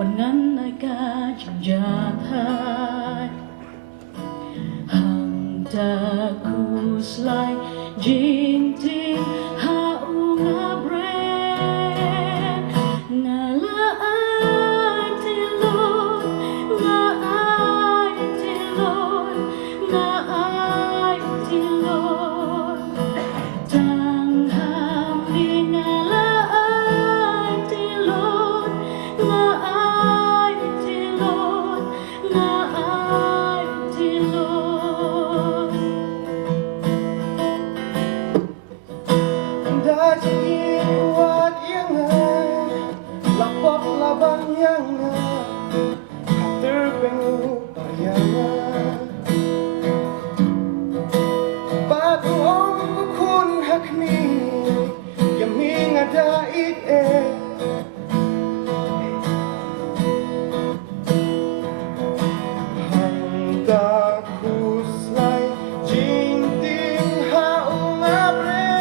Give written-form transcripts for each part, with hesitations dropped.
วันนั้นอากาศจึงจะหายห่างจากคู่สลายจริงที่หาอุงาเบรงาละอายที่ลดงาอายที่ลดงาอายที่ลดจังหามีงาละอายที่ลดงาอายที่ลดงาอายที่ลดได้ที่วัดยังไงลับปอกลับันยังไงterpengupa yang Patuong kun hakni Yaming adait Hangda kuslay Jinting haong abre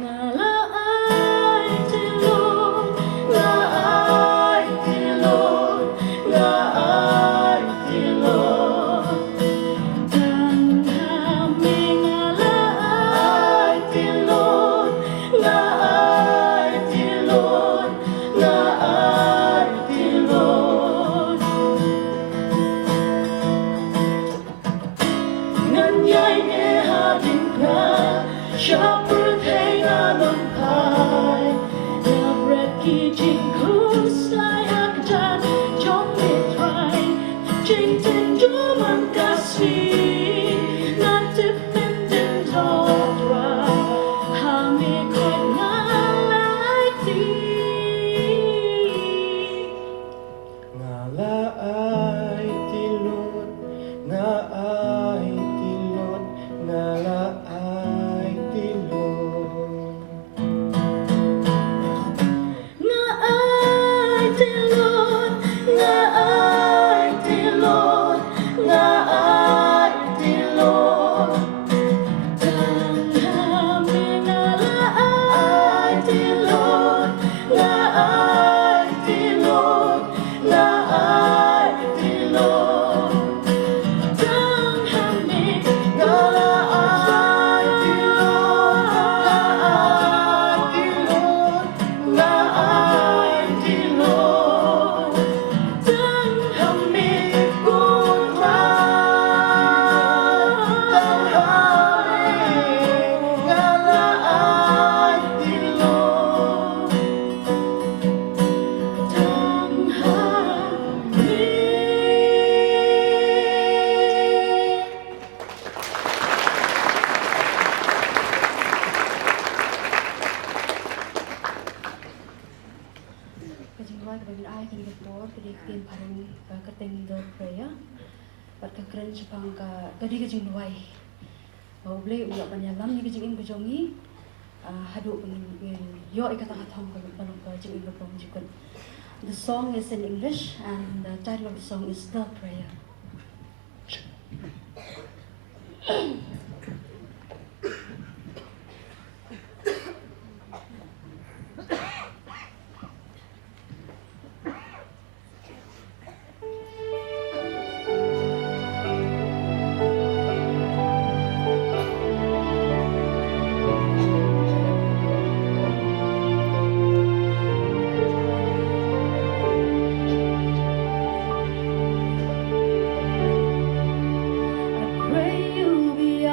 ngà la aiที่ลดงาอายที่ลดงาอายที่ลดจังหามีงาละอายที่ลดงาอายที่ลดงาอายที่ลดเงินใหญ่เนหาดินพระชอบประเทศงานนพายนับเรกกี่จริงคุณสลายหักจันจงไม่ไตรจริงจริงจูมันกาสีนันจะเป็นดินทอดราหามีคนงานหลายที Ngala ay tilot Nga ay tilot Ngala ay tilot งาอายที่ลดงาอายที่ลดงาอายที่ลดจังหามีงาละอายที่ลดงาอายที่ลดงาอายที่ลดจังหามีงาละอายที่ลดงาอายที่ลดงาอายที่ลดจังหามีกุตราจังหามีงาละอายที่ลดจังหามี Kajingwai kebanyakan ayah kini keluar kini kini parang keteng dor praya, pada keren sepang kadi kajingwai, U Blei ulah penyalam ni kajingin kejongi, hadu pengin yo ikatan atom ke balong kajingin berpong jikun. The song is in English and the title of the song is The Prayer. I pray you be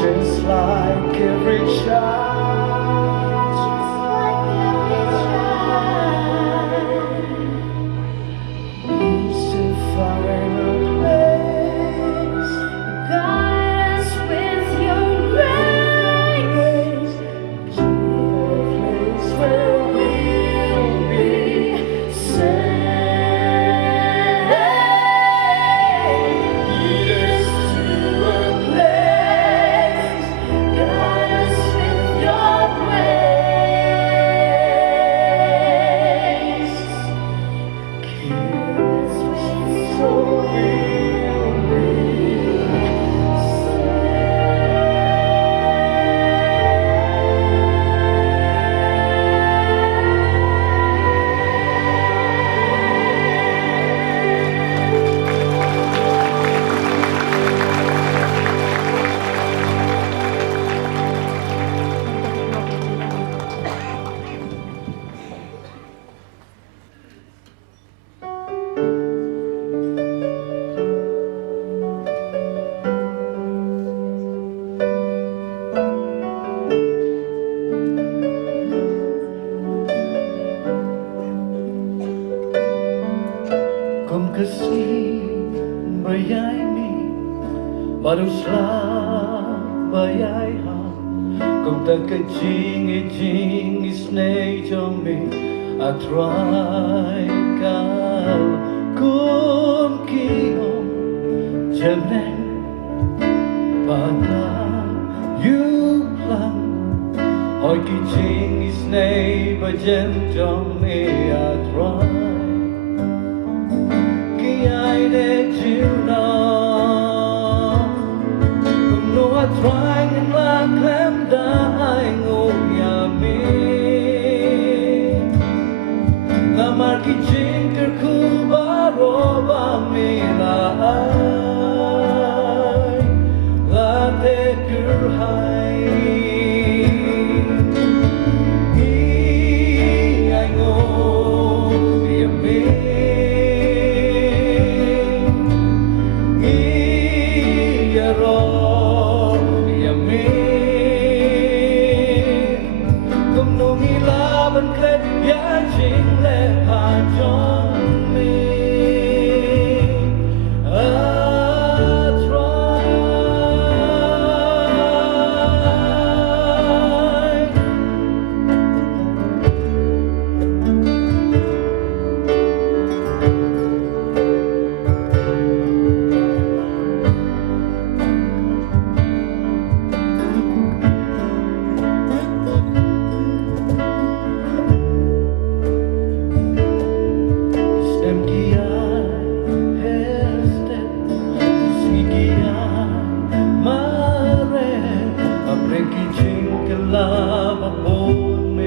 just like every child. Needs to find a place. Guide us with your grace. A place where we'll be safe. Lead us to a place. Guide us with your grace. Keep us so we'll be Kung kasih bayay ni Baruslah bayay ha Kung takajing snei jong atrai kal Kum kiyong Janeng pada yu lang Oi kijing snei bajen jong atrai I let you know no I trying and like them dying oh yummy la marki jinter kubaro ba me la te kur hai I know yummy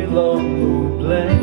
Balang U Blei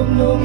Kung nung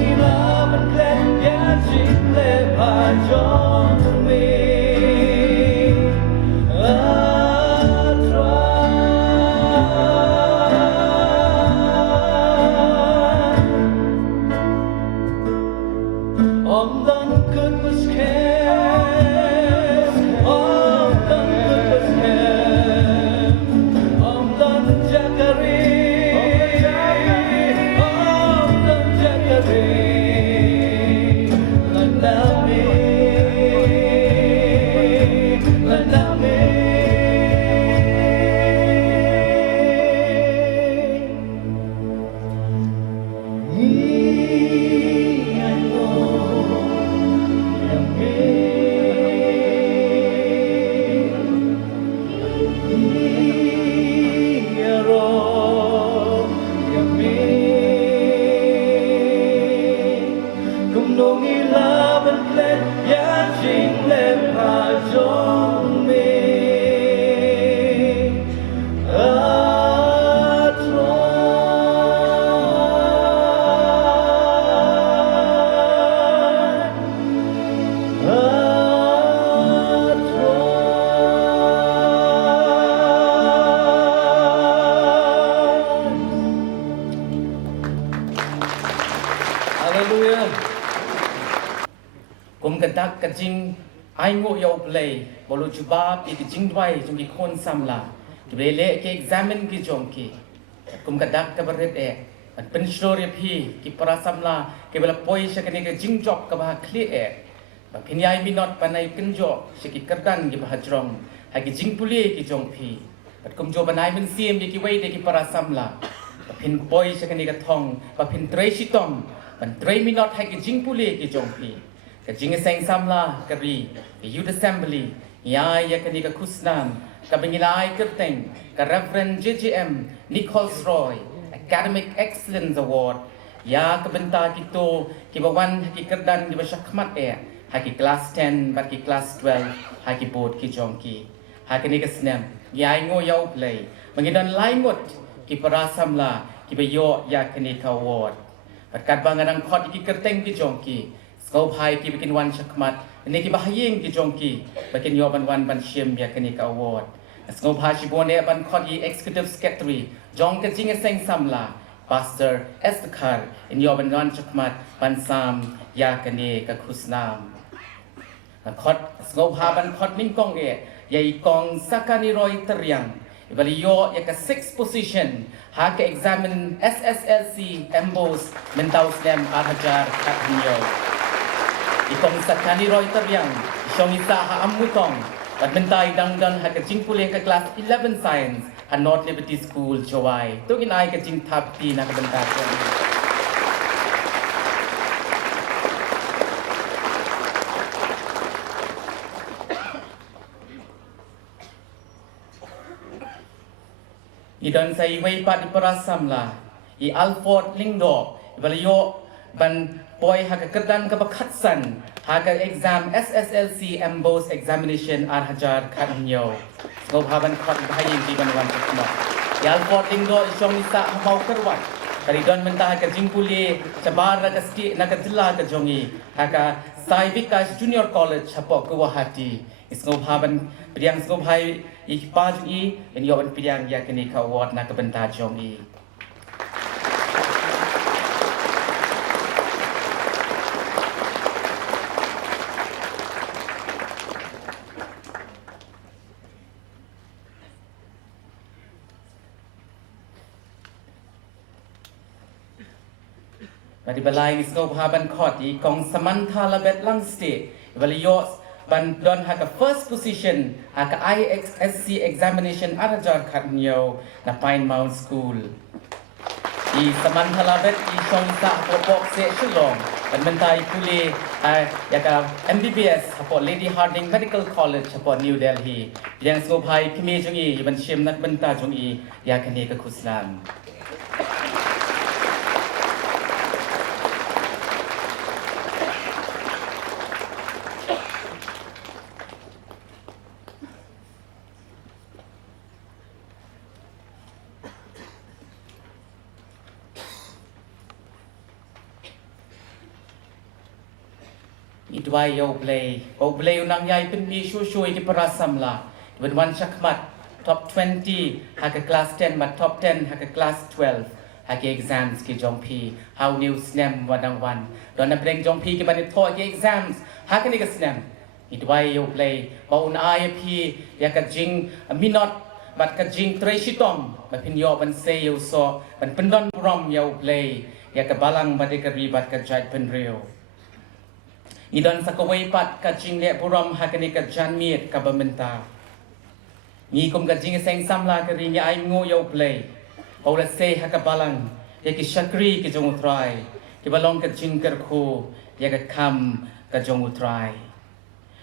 Hallelujah. Kum kedak kajing Balang U Blei bolu jubab ki jingrwai jong ki khon samla ki bele ke examine ki jong ki kum kedak ka berit an pen story phi ki para samla ke bela poi sakani ke jingjok ka ba clear ba phinyai minot panai kenjo siki kerdan ki ba jrong ha ki jingpuli ki jong phi bat kum jo banai men sim ki wei de ki para samla ba phin poi sakani ka thong ba phin trei sitom ban trei minot ha ki jingpuli ki jong phi ka jingiaseng samla kari ka youth assembly ya kani ka kusnam ka bengilai kerteng ka reverend JJM Nichols Roy academic excellence award ya ka benta kito ki bawan ki kerdan ki basyakmat ha ki class 10 ba ki class 12 ha ki board ki jongki ha kani ka snam ya ngo yau play mengidan laimut ki para samla ki bayo ya kani ka award berkat bangarang khot ki kerteng ki jongki Skau bhai ki bikin wan syakmat ini ki bahayeng ki jongki bikin yo ban ban shim ya kani ka award Skau bhai shibone ban khot yi executive secretary jong ka jingiaseng samla pastor estkar in yo ban wan syakmat ban sam ya kani ka khusnam khot skau bhai ban khot ning kong yai kong sakani roi teriang ibali yo ya ka 6th position ha ka examine SSLC embos mentau slam arhajar katnyo Ikong sakani roi teriang, isong isa ha amutong, at mentay dangdan ha kajing puling ka class 11 science, ha North Liberty School, Chowai. Tugin ay kajing top 10 na kabentasan. Idon sa iway pa di parasam la, I Alford Lingdo, ibalayo ban Boy haga kerdan ka bakhatsan haga exam SSLC embos examination arhajar kanyo go haban khot bhayi di banwan kuma yal voting do isong isa mau kerwat dari don mentah haga jingpuli cabar raga sti naga jilla ka jongi haga Sai Vikas Junior College hapok Guwahati isgo haban priang isgo bhai ikpaj I in yoban priang yakini ka award na ka benta jongi Di balai isgo haban khot I kong samantha labet langste values ban don haka first position haka IXSC examination arajar khatnyo na Pynmih School I samantha labet I song sa popok se shulong ban mentai puli yaka MBBS hapo Lady Harding Medical College hapo New Delhi yang isgo bhai phime jongi ban shim nak benta jongi yakane ka khuslan Idwai U Blei unang yai pynmih shui ki parasam la When one syakmat top 20 haka class 10 but top 10 haka class 12 haka exams ki jongpi how new snem wadang wan don na breng jongpi ki banit tho ki exams haka ni ka snem Idwai U Blei baun ai pi yaka jing minot bat ka jing treshitom bat pin yo ban se yo so ban pendon rom U Blei yaka balang badikari bat ka jai penreo Idon sa kaway pat ka jing le buram hakani ka janmiet ka bamenta. Ni kum ka jingiaseng samla ka ring ay ngo U Blei. Paula se haka balang ya ki shakri ki jong utray. Ki balong ka jing kerku ya ka kam ka jong utray.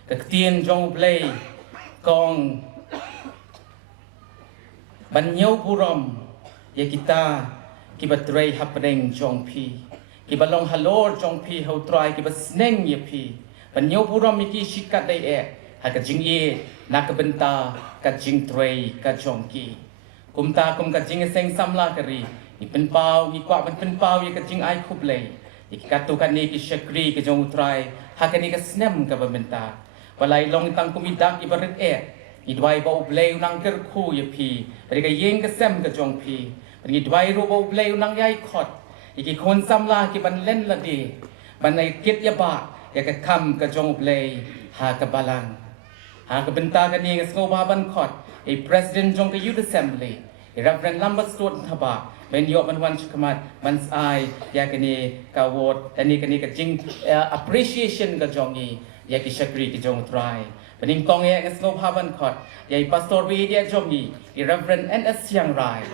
Ka tien jong U Blei kong banyaw buram ya kita ki batray hapreng jong pi. Ki balong halor jong pi how try ki basneng ye pi banyo puram ki shikat dai ha ka jing ye na ka benta ka jing trei ka jong ki kum ka jingiaseng samla kari ni pen pau ni kwa pen pau ye ka jing ai khu blei ki ka tu kan ni ki shakri ki jong try ha ka ni ka snem ka benta walai long tang kumidak ibarit ni dwai ba U Blei unang ker khu ye pi ri ka yeng ka sem ka jong pi ni dwai ro ba U Blei unang yai khot iki kon samla ki ban len la di ban ai kit ya ba ya ka kam ka jong blei ha ka balang ha ka benta ka ni ngo ba ban khot a president jong ka youth assembly Reverend Lambert Stewart Thaba when you ban wan chkamat man's eye ya ka ni ka word tani ka ni ka jing appreciation ka jongi ya ki shakri ki jong try Bening kong ya ngo ba ban khot ya pastor bi dia jongi Reverend NS Siang Rai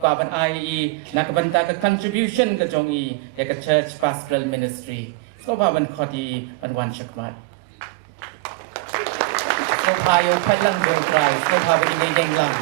Kwa ban ai nak banta ka contribution ka jong ya ka church pastoral ministry so ba ban khoti ban wan chakmat so pa yo phai lang dong trai so pa ba ni deng lang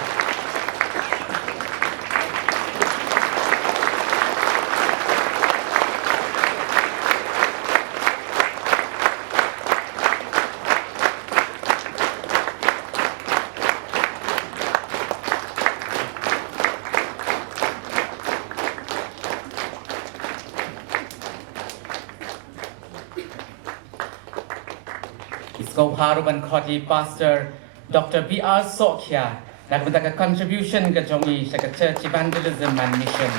Go Haruban Khoti Pastor Dr. B.R. Sokhya nak benda contribution ke jongi saka church evangelism and mission.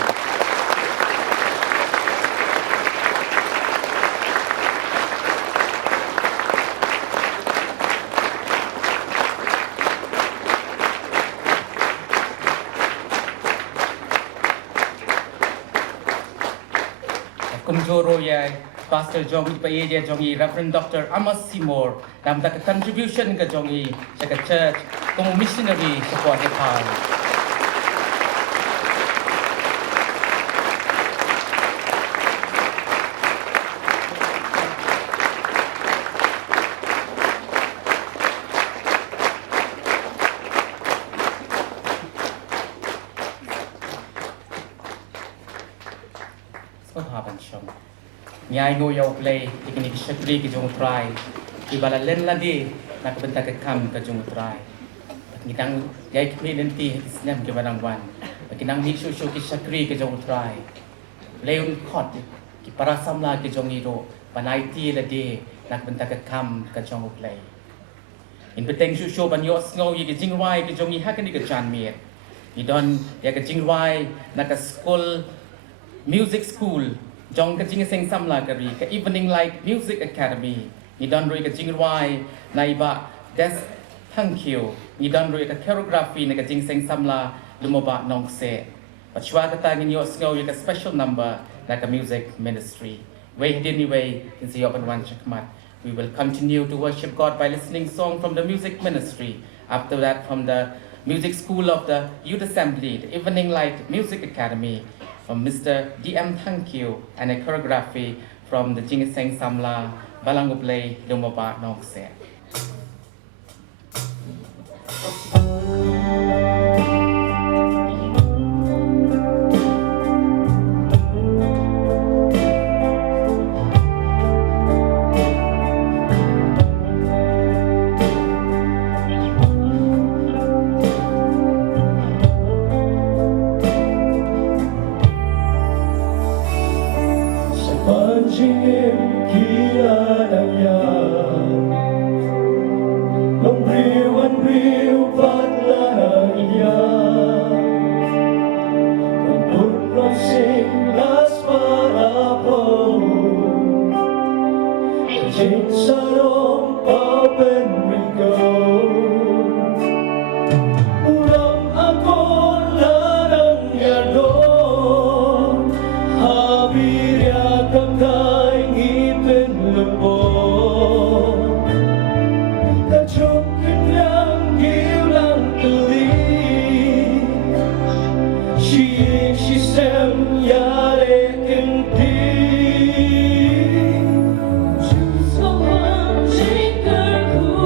Kumjoro ya Pastor Jongi Paye Jongi Reverend Dr. Amos Seymour dalam tak contribution ke Jongi saka church como missionary support the town. So haban syam. Nyai ngo yau play ikini shakri ki jong try ibala len la di nak benta ke kam ke jong try ngitang yai kmi nanti isnam ke barang wan kinang ni shu ki shakri ke jong try leun khot ki para samla ke jong iro panai ti la di nak benta ke kam ke jong play in beteng shu ban yo sngo yi ke jingrwai ke jong yi ha ke ni ke chan miet ni don ya ke jingrwai nak ke school music school Jong ka jingiaseng samla kari ka evening light music academy ni dan roi ka jingrwai naiba des thank you ni dan roi ka choreography na ka jingiaseng samla Lummawbah-Nongkseh pachwa ka tagin yo sngo ka special number na ka music ministry way anyway in the open one chakmat we will continue to worship God by listening song from the music ministry after that from the music school of the youth assembly the evening light music academy from Mr. DM Thank You and a choreography from the Jingiaseng Samla Balang U Blei Lummawbah-Nongkseh. Just a one jingle.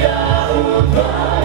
Lummawbah-Nongkseh